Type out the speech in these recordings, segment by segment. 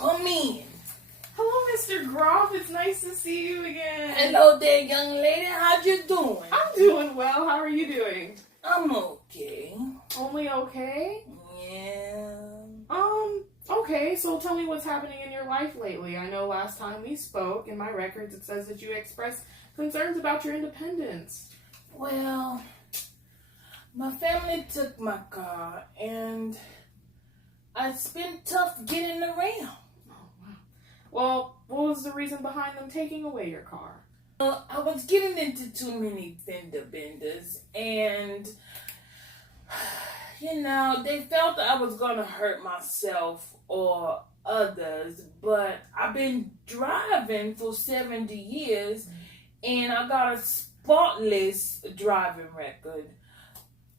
Come in. Hello, Mr. Groff. It's nice to see you again. Hello there, young lady. How you doing? I'm doing well. How are you doing? I'm okay. Only okay? Yeah. Okay, so tell me what's happening in your life lately. I know last time we spoke, in my records, it says that you expressed concerns about your independence. Well, my family took my car, and it's been tough getting around. Oh, wow. Well, what was the reason behind them taking away your car? I was getting into too many fender benders, and, they felt that I was going to hurt myself or others, but I've been driving for 70 years, and I got a spotless driving record.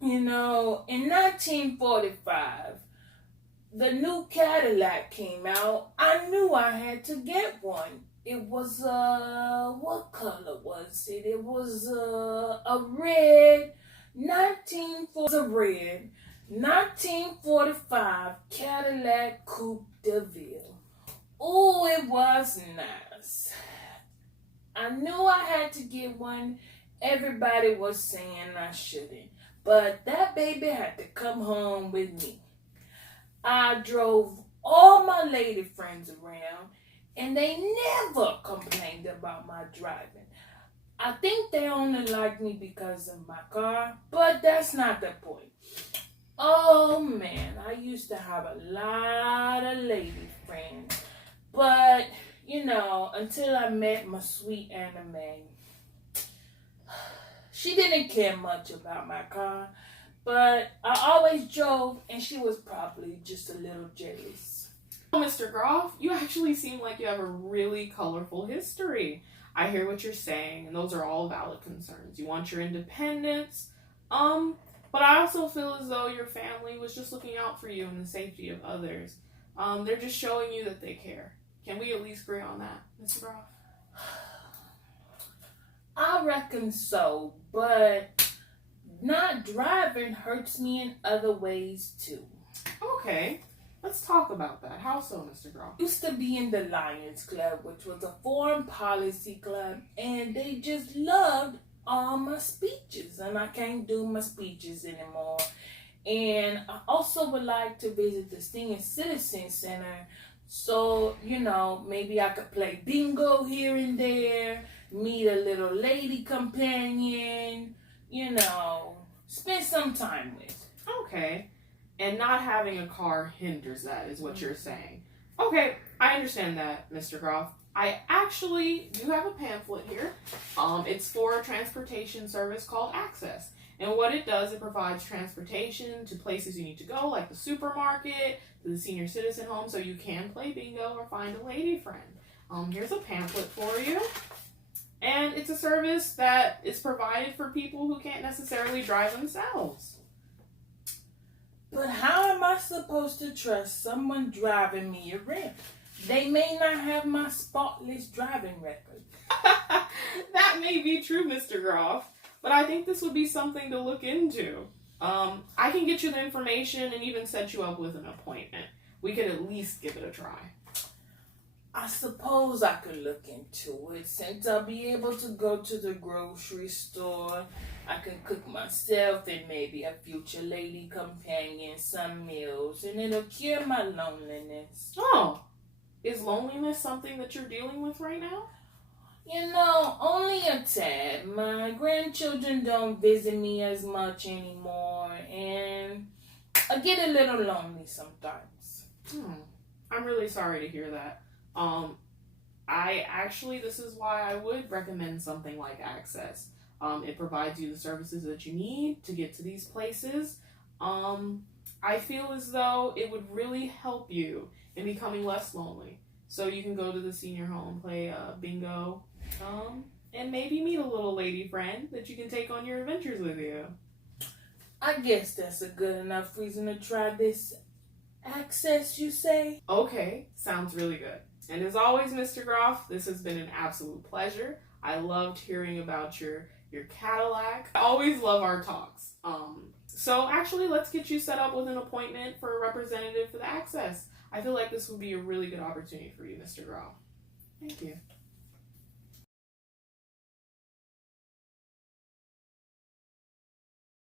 In 1945, the new Cadillac came out. I knew I had to get one. It was, what color was it? It was a red, 1945 Cadillac Coupe de Ville. Oh, it was nice. I knew I had to get one. Everybody was saying I shouldn't. But that baby had to come home with me. I drove all my lady friends around, and they never complained about my driving. I think they only liked me because of my car, but that's not the point. Oh man, I used to have a lot of lady friends, but until I met my sweet anime, she didn't care much about my car, but I always drove, and she was probably just a little jealous. Mr. Groff, you actually seem like you have a really colorful history. I hear what you're saying, and those are all valid concerns. You want your independence, but I also feel as though your family was just looking out for you and the safety of others. They're just showing you that they care. Can we at least agree on that, Mr. Groff? I reckon so, but not driving hurts me in other ways too. Okay, let's talk about that. How so, Mr. Groff? Used to be in the Lions Club, which was a foreign policy club, and they just loved all my speeches, and I can't do my speeches anymore. And I also would like to visit the Senior Citizen Center, so, maybe I could play bingo here and there, meet a little lady companion, spend some time with. Okay. And not having a car hinders that, is what you're saying. Okay, I understand that, Mr. Groff. I actually do have a pamphlet here. It's for a transportation service called Access. And what it does, it provides transportation to places you need to go, like the supermarket, to the senior citizen home, so you can play bingo or find a lady friend. Here's a pamphlet for you. And it's a service that is provided for people who can't necessarily drive themselves. But how am I supposed to trust someone driving me around? They may not have my spotless driving record. That may be true, Mr. Groff, but I think this would be something to look into. I can get you the information and even set you up with an appointment. We could at least give it a try. I suppose I could look into it, since I'll be able to go to the grocery store. I can cook myself and maybe a future lady companion some meals, and it'll cure my loneliness. Oh, is loneliness something that you're dealing with right now? Only a tad. My grandchildren don't visit me as much anymore, and I get a little lonely sometimes. I'm really sorry to hear that. This is why I would recommend something like Access. It provides you the services that you need to get to these places. I feel as though it would really help you in becoming less lonely. So you can go to the senior home, play bingo, and maybe meet a little lady friend that you can take on your adventures with you. I guess that's a good enough reason to try this Access, you say? Okay, sounds really good. And as always, Mr. Groff, this has been an absolute pleasure. I loved hearing about your Cadillac. I always love our talks. So actually, let's get you set up with an appointment for a representative for the Access. I feel like this would be a really good opportunity for you, Mr. Groff. Thank you.